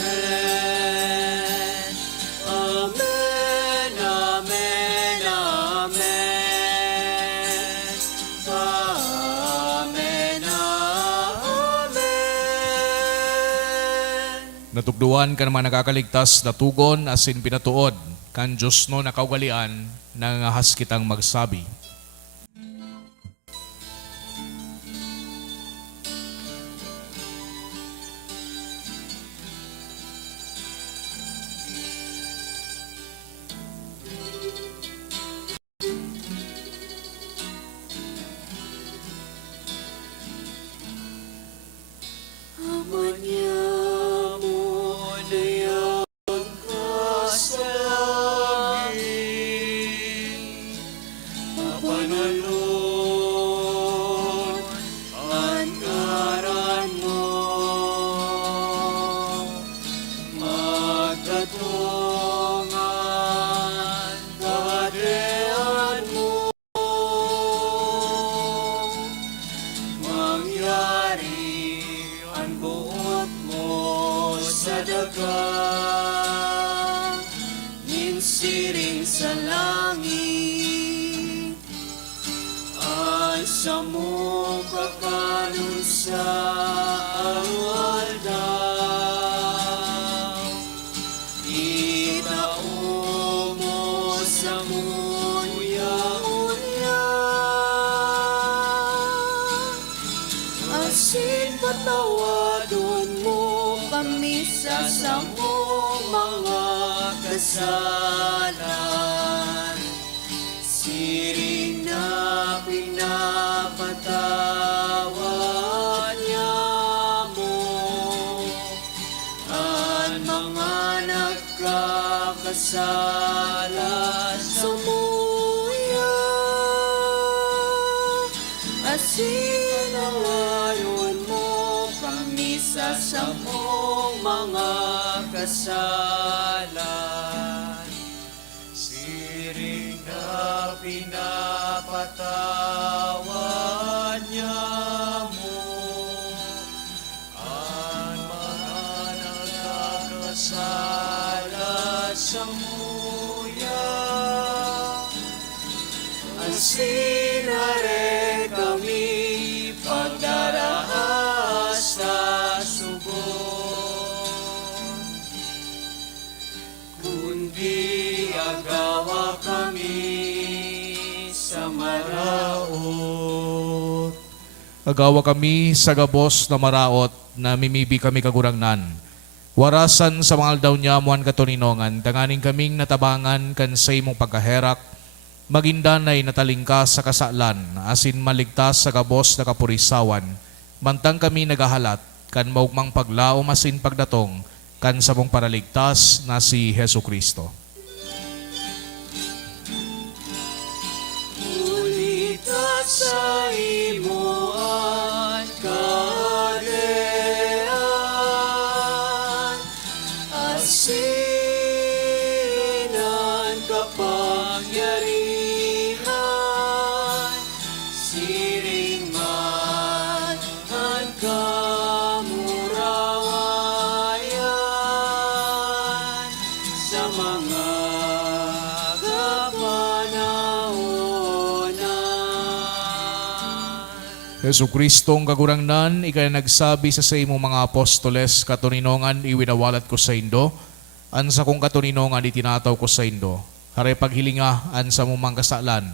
Amen, amen, amen. Amen, amen. Natugduan ka naman nakakaligtas na tugon asin pinatuod kan Diyos no nakaugalian na ngahas kitang magsabi. Amanyamu na iyong kasalangin, mapanalon ang ngaran mo, magkatungan kadean mo, mangyari ang buot mo sa dagat, ninsiring sa langit, ay sa mong kakanon sa aldaw, itao mo sa muya-unya, asin patawadon mo kami sa samong mga kasalan, siring na pinapatawad niya mo ang mga nagkakasala sa muya, asin awayon mo kami sa samong mga kasalan, siring na pinapatawad niya mo ang mga nagkakasala sa muya, asinare kami pagdarahas sa sugon, kundi agawa kami sa maraot. Agawa kami sa gabos na maraot na mimibi kami kagurangnan. Warasan sa mga aldaw niya muan katuninongan, tanganing kaming natabangan kan sa imong pagkaherak, magindanay natalingkas sa kasalan, asin maligtas sa gabos na kapurisawan, mantang kami nagahalat, kan maugmang paglaom asin pagdatong kan samong paraligtas na si Hesu Kristo. Ulita sa imuan kadean, asinan kapangyarihan, siring man ang kamurawayan, sa mga kapanahonan. Hesu Kristong kagurangnan, ikay nagsabi sa imong mga apostoles, katuninongan iwinawalat ko sa indo, ansa kong katuninongan itinataw ko sa indo, haray paghilinga ansa mong mangkasalan,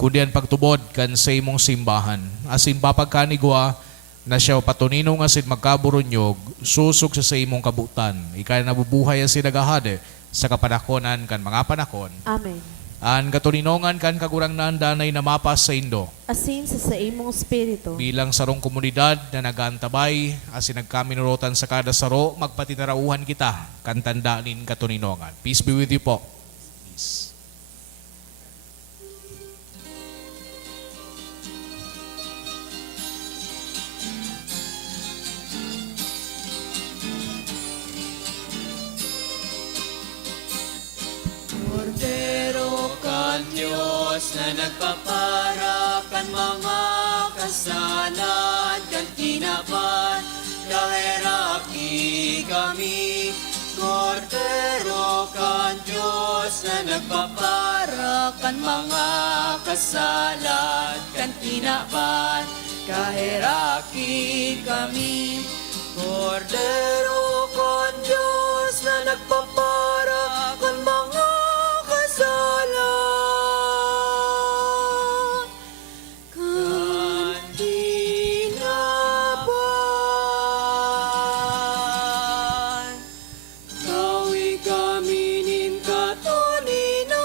kundi ang pagtubod kan sa imong simbahan, asin papagkanigwa na siya patuninong asin magkaburunyog, susog sa imong kabutan, ikay nabubuhay asin nagahade sa kapanakonan kan mga panakon. Amen. An katuninongan kan kagurangnan danay na mapas sa indo, Asin sa imong spirito, bilang sarong komunidad na nagantabay asin nagkaminurotan sa kada saro, magpatinarauhan kita kantandanin katuninongan. Peace be with you po. Peace. Kordero kan Diyos na nagpapara kan mga kasalan kan tinapan, kaheraki kami. Kordero kan Diyos na nagpapara kan mga kasalan kan tinapan, kaheraki kami. Kordero kan Diyos na nagpapara kan mga kasalan kan tinapan, kawi kami nin katuninongan.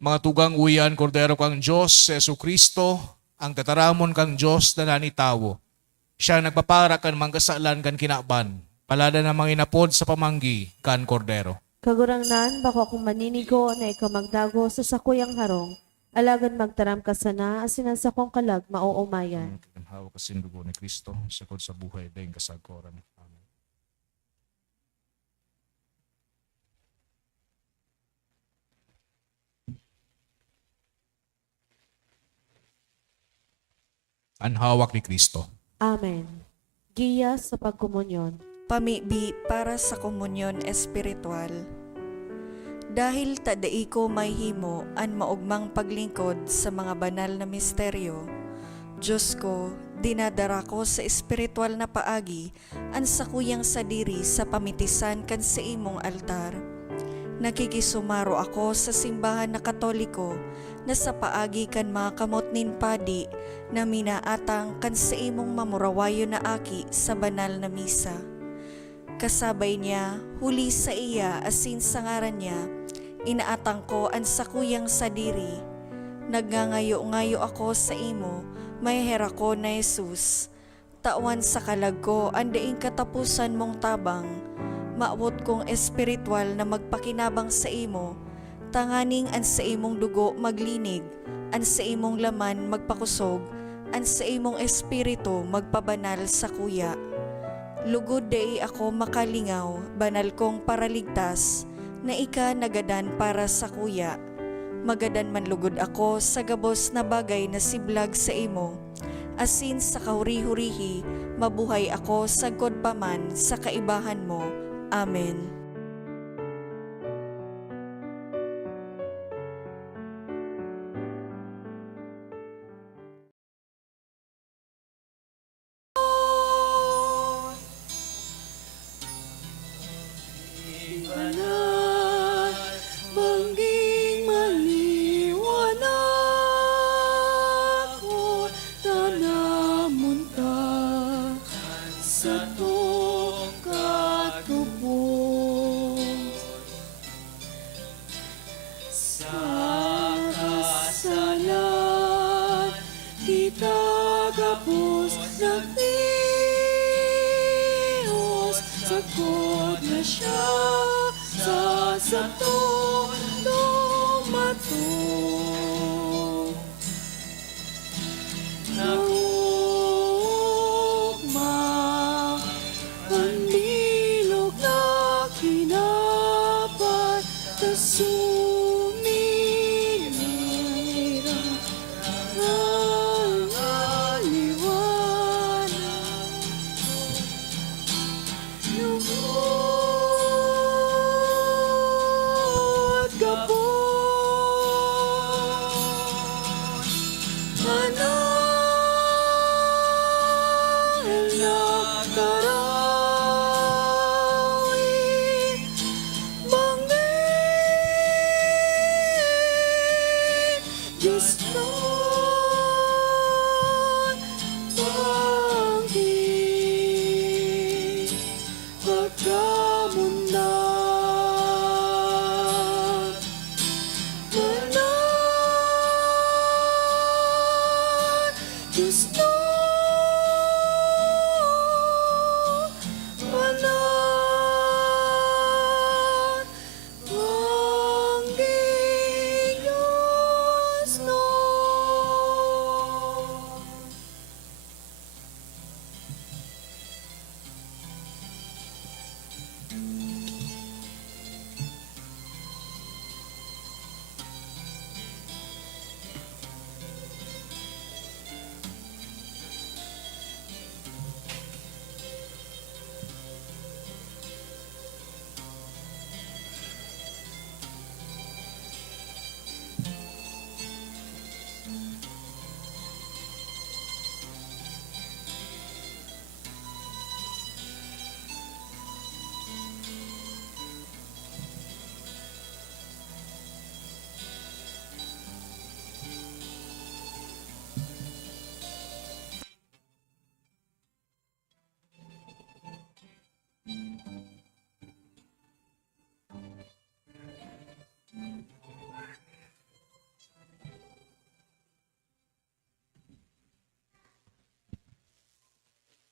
Mga tugang uyan, kordero kang Diyos, Yesu Kristo, ang tataramon kang Diyos na nanitawo. Siya nagpapara kan mangkasalan kan kinaban, palada na mga inapod sa pamanggi kan kordero. kagurangnan bako akong maninigo na ikaw magdago sa sakuyang harong, alagan magtaram ka sana, asin ang sakong kalag mauumayan. Kinamhawa kasin dugo ni Kristo, sakod sa buhay, daing kasagkoran. Amen. Ang hawak ni Kristo. Amen. Giya sa pagkomunyon. Pamibi para sa komunyon espiritual. Dahil tadai ko may himo an maugmang paglingkod sa mga banal na misteryo, Diyos ko, dinadara ko sa espiritual na paagi an sakuyang sadiri sa pamitisan kan sa imong altar. Nakikisumaro ako sa simbahan na Katoliko na sa paagi kan mga kamot nin padi na minaatang kan sa imong mamurawayo na aki sa banal na misa. Kasabay niya, huli sa iya asin sa ngaran niya, inaatang ko ang sakuyang sadiri. Nagngangayo-ngayo ako sa imo, may hera ko na Jesus. Tawan sa kalag ko, andaing katapusan mong tabang. Maawot kong espiritual na magpakinabang sa imo, tanganing an sa imong dugo maglinig, an sa imong laman magpakusog, an sa imong espiritu magpabanal sa kuya. Lugod day ako makalingaw, banal kong paraligtas, na ika nagadan para sa kuya. Magadan man lugod ako sa gabos na bagay na siblag sa imo, asin sa kahuri-hurihi, mabuhay ako sagkod paman sa kaibahan mo. Amen. Banal, bangging maliwanag ko, tanamon ka sa tong katubo. itagapos nagtihos, sakot na siya sa sakto lumatong. Naugma ang bilog na kinapat na suminira ng aliwanag. Lungkot gapon, manahal na karawi, bangin, Diyos nun, bangin, pagkamundag, manan, Diyos nun, manan, bangin, Diyos nun.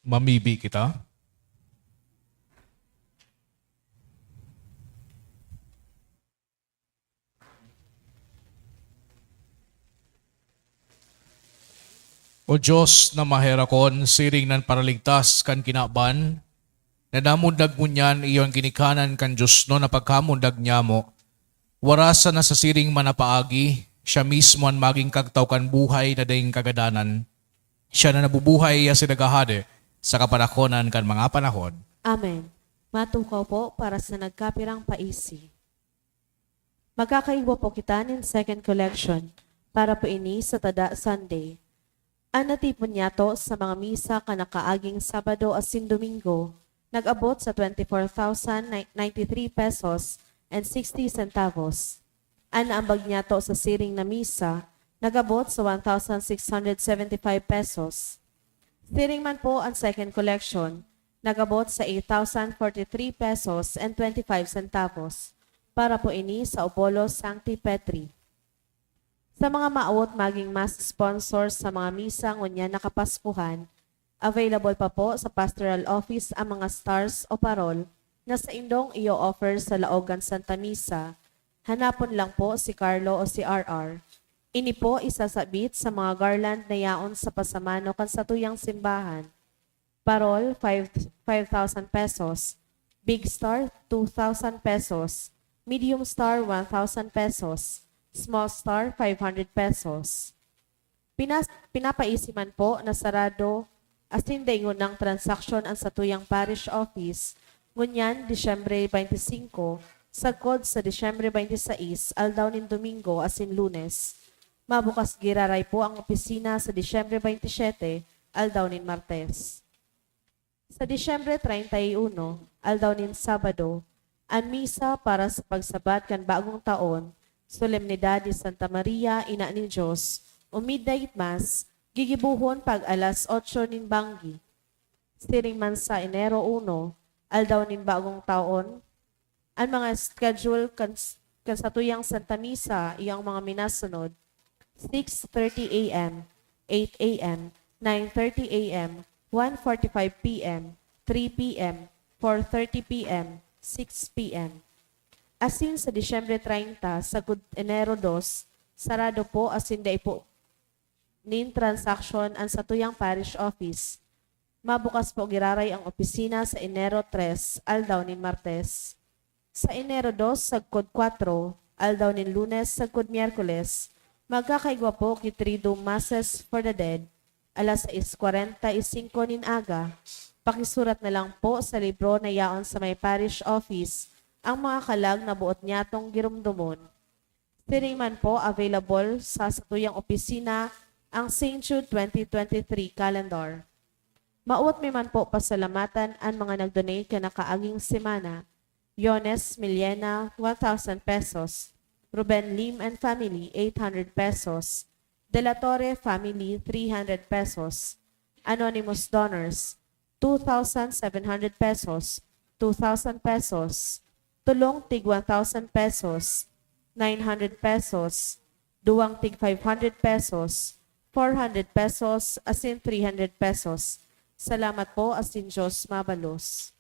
Mamibi kita. O Diyos na maherakon, siring nan paraligtas kan kinaban, nadamundag mo niyan iyong ginikanan kan Diyos no napagkamundag niya mo, warasa na sa siring manapaagi, siya mismo ang maging kagtaw kan buhay na daing kagadanan. Siya na nabubuhay ya sinagahade sa kapanahonan kan mga panahon. Amen. Matukaw po para sa nagkapirang paisi. Magkakaibo po kita ng second collection para po ini sa Tada Sunday. Ang natipon niya to sa mga misa kanakaaging Sabado asin Domingo, nag-abot sa 24,093 pesos and 60 centavos. Ang naambag niya to sa siring na misa, nag-abot sa 1,675 pesos. Siring man po ang second collection, nag-abot sa 8,043 pesos and 25 centavos para po ini sa Obolo Sancti Petri. Sa mga maawot maging mass sponsors sa mga misa ngunya nakapaskuhan, available pa po sa pastoral office ang mga stars o parol na sa indong i-offer sa Laogan Santa Misa. Hanapon lang po si Carlo o si RR. Ini po isasabit sa mga garland na yaon sa pasamano kan sa tuyang simbahan. Parol, 5,000 pesos. Big Star, 2,000 pesos. Medium Star, 1,000 pesos. Small Star, 500 pesos. Pinapaisiman po na sarado asin daingon ng transaksyon ang satuyang parish office ngunyan Disyembre 25, sagkod sa Disyembre 26, aldaw nin Domingo asin Lunes. Mabukas giraray po ang opisina sa Disyembre 27, aldaw nin Martes. Sa Disyembre 31, aldaw nin Sabado, ang misa para sa pagsabat kan bagong taon, Solemnidad ni Santa Maria, Ina ni Diyos, o Midnight Mass, gigibuhon pag alas 8 nin Banggi. Siring man sa Enero 1, aldaw nin bagong taon, ang mga schedule kan sa tuyang Santa Misa, iyang mga minasunod, 6:30 a.m., 8 a.m., 9:30 a.m., 1:45 p.m., 3 p.m., 4:30 p.m., 6 p.m. Asin sa Disyembre 30 sa Enero 2, sarado po asin day po nin transaction ang satuyang parish office. Mabukas po giraray ang opisina sa Enero 3, aldaw nin Martes. Sa Enero 2, sagkod 4, aldaw nin Lunes, sagkod Miyerkules, magkakaigwa po kitrido masses for the dead, alas 6:45 nin aga. Pakisurat na lang po sa libro na yaon sa may parish office ang mga kalag na buot niyatong girumdumon. Tiniman po available sa satuyang opisina ang St. Jude 2023 calendar. Mauot may man po pasalamatan ang mga nag-donate ka na kaaging semana. Yones Millena, 1,000 pesos. Ruben Lim and family, 800 pesos. De La Torre family, 300 pesos. Anonymous donors, 2,700 pesos, 2,000 pesos. Tulong tig 1,000 pesos, 900 pesos. Duwang tig 500 pesos, 400 pesos, asin 300 pesos. Salamat po, asin Diyos mabalos.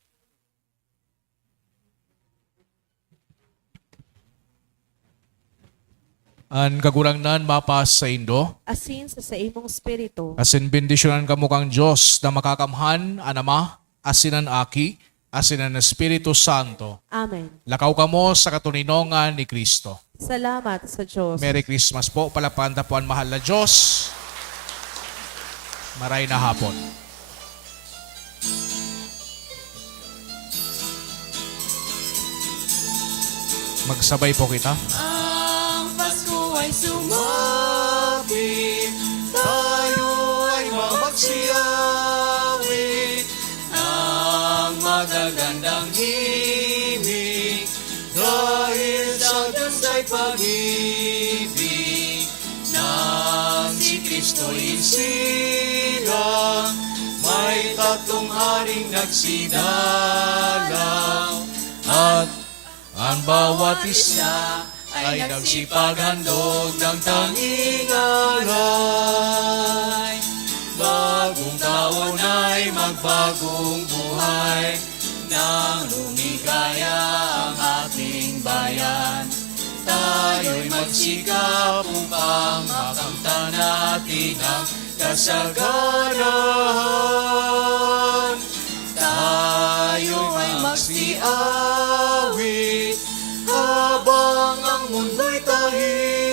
An kagurangnan mapas sa Indo. Asin sa imong spirito. Asin bendisyonan kamo kang Diyos na makakamhan, an Ama, asin an Aki, asin an Espiritu Santo. Amen. Lakaw kamo sa katuninongan ni Kristo. Salamat sa Diyos. Merry Christmas po. Palapanda po ang mahal na Diyos. Maray na hapon. Magsabay po kita. Ang Pasko ay sumapit, tayo ay magsiyawi ng magagandang himig, dahil sa Diyos ay pag-ibig, nang si Kristo'y silang, may tatlong haring nagsidalang, at ang bawat isa ay nagsipaghandog ng tanging alay. Bagong taon ay magbagong buhay, nang lumigaya ang ating bayan. Tayo'y magsikap upang makamtan natin ang kasaganahan. Tayo'y magsiawit habang ang mundo'y tahimik.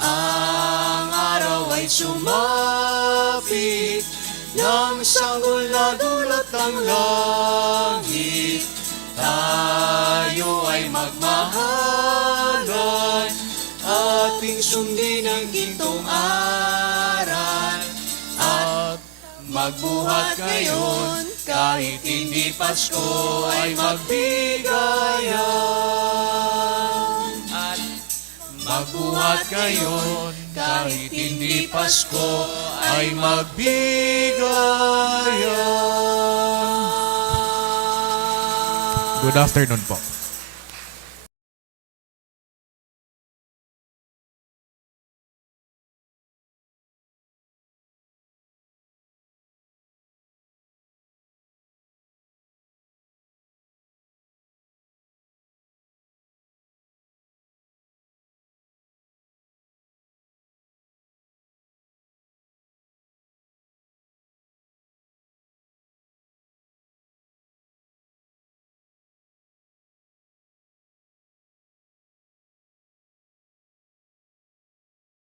Ang araw ay sumapit, nang sanggol na dulat ang langit. Tayo ay magmahalan, ating sundin ang gintong aral, at magbuhat ngayon kahit hindi Pasko ay magbigayan. At magbuhat ngayon kahit hindi Pasko ay magbigayan. Good afternoon po.